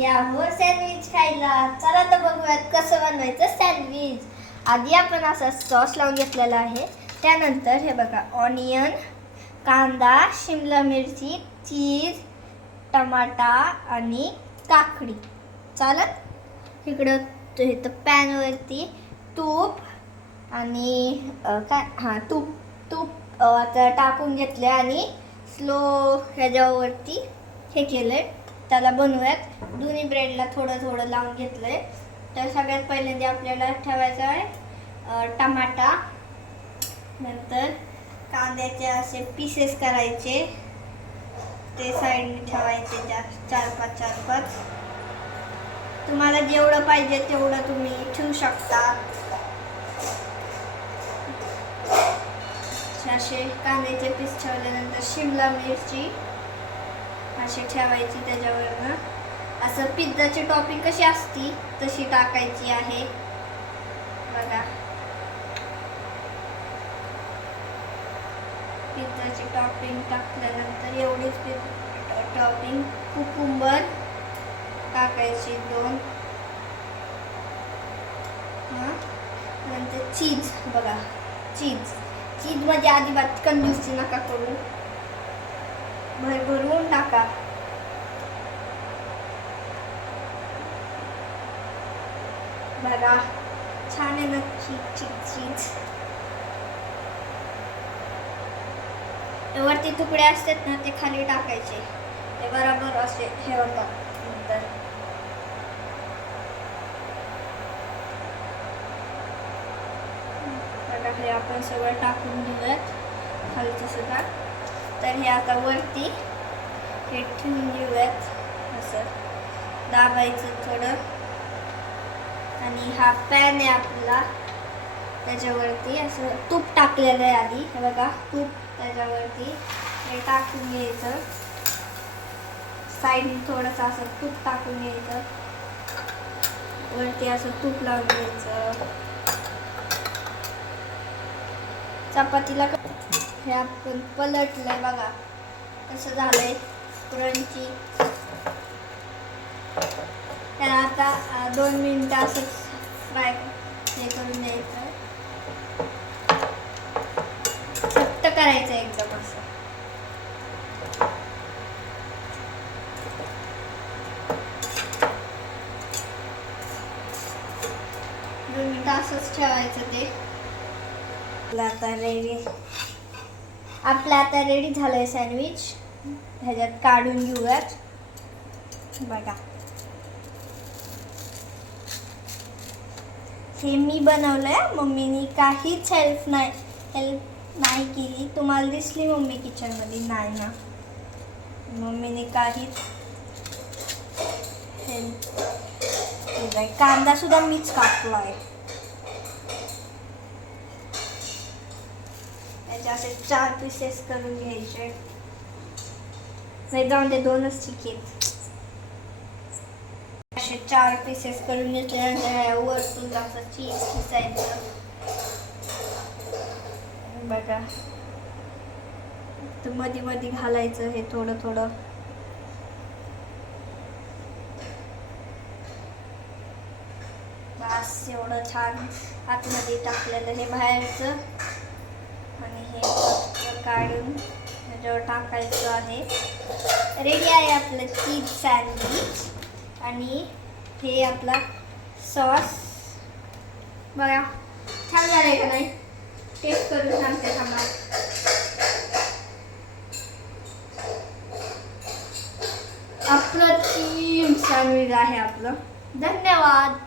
या हो सँडविच खायला. चला तर बघूयात कसं बनवायचं सँडविच. आधी आपण असा सॉस लावून घेतलेला आहे. त्यानंतर हे बघा ऑनियन, कांदा, शिमला मिरची, चीज, टमाटा आणि काकडी. चालत इकडं इथं पॅनवरती तूप आणि तूप आता टाकून घेतले आणि स्लो ह्याच्यावरती हे केलंय. त्याला बनवूयात. दोन्ही ब्रेडला थोडं थोडं लावून घेतलंय. तर सगळ्यात पहिल्यांदा आपल्याला ठेवायचं आहे टमाटा. नंतर कांद्याचे असे पीसेस करायचे, ते साईडने ठेवायचे 4-5 तुम्हाला जेवढं पाहिजे तेवढं तुम्ही ठेवू शकता. असे कांद्याचे पीस ठेवल्यानंतर शिमला मिरची अशी ठेवायची. त्याच्यावर असं पिझ्झाची टॉपिंग कशी असती तशी टाकायची आहे बघा. पिझ्झाची टॉपिंग टाकल्यानंतर एवढीच टॉपिंग कुकुंबर टाकायची 2. नंतर चीज बघा. चीज म्हणजे अजिबात कंजूसी नका करू, भरभरून टाका. बघा छान आहे ना चीज. वरती तुकडे असतात ना ते खाली टाकायचे, ते बरोबर असे हे होतात. नंतर बघा हे आपण सगळं टाकून घेऊयात खालचं सुद्धा. तर हे आता वरती हे ठेवून घेऊयात. असं दाबायचं थोडं. आणि हा पॅन आहे आपला, त्याच्यावरती असं तूप टाकलेलं आहे आधी. हे बघा तूप, त्याच्यावरती हे टाकून घ्यायचं. साईडने थोडंसं असं तूप टाकून घ्यायचं. वरती असं तूप लावून घ्यायचं. चपातीला हे आपण पलटलंय बघा कसं झालंय क्रंची. त्याला आता 2 मिनिटं असं फ्राय हे करून द्यायचं. घट्ट करायचं एकदम असं. असंच ठेवायचं ते. आपलं आता रेडी झालंय सँडविच. ह्याच्यात काढून घेऊयात बघा. हे मी बनवलंय, मम्मीनी काहीच हेल्प नाही केली. तुम्हाला दिसली मम्मी किचन मध्ये? नाही ना, मम्मीने काहीच हेल्प. कांदा सुद्धा मीच कापलाय. त्याचे असे 4 पीसेस करून घ्यायचे. नाही जाऊन ते 2च ठीक आहेत. असे 4 पीसेस करून घेतल्यानंतर वरतून असं चीज किसायचं बघा. तर मध्ये घालायचं हे थोडं थोडं. बस एवढं छान आतमध्ये टाकलेलं. हे बाहेरचं आणि हे काढून त्याच्यावर टाकायचं आहे. रेडी आहे आपलं चीज सँडविच. आणि हे आपला सॉस बघा छान झालंय का नाही? टेस्ट करून सांगते थांबा. अप्रतिम सँडविच आहे आपलं. धन्यवाद.